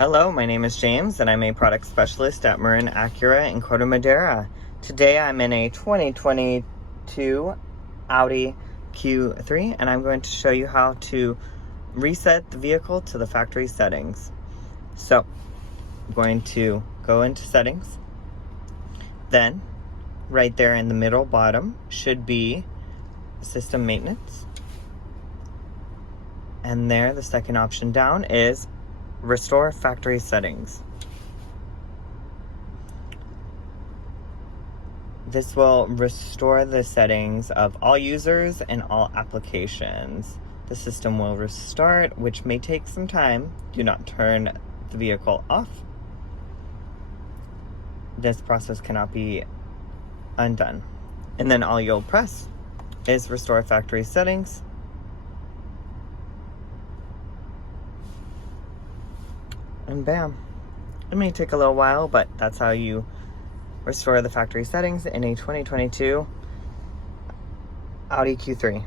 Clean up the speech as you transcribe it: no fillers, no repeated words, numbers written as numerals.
Hello, my name is James and I'm a product specialist at Marin Acura in Corte Madera. Today I'm in a 2022 Audi Q3 and I'm going to show you how to reset the vehicle to the factory settings. So I'm going to go into settings, then right there in the middle bottom should be system maintenance, and there the second option down is restore factory settings. This will restore the settings of all users and all applications. The system will restart, which may take some time. Do not turn the vehicle off. This process cannot be undone. And then all you'll press is restore factory settings. And bam. It may take a little while, but that's how you restore the factory settings in a 2022 Audi Q3.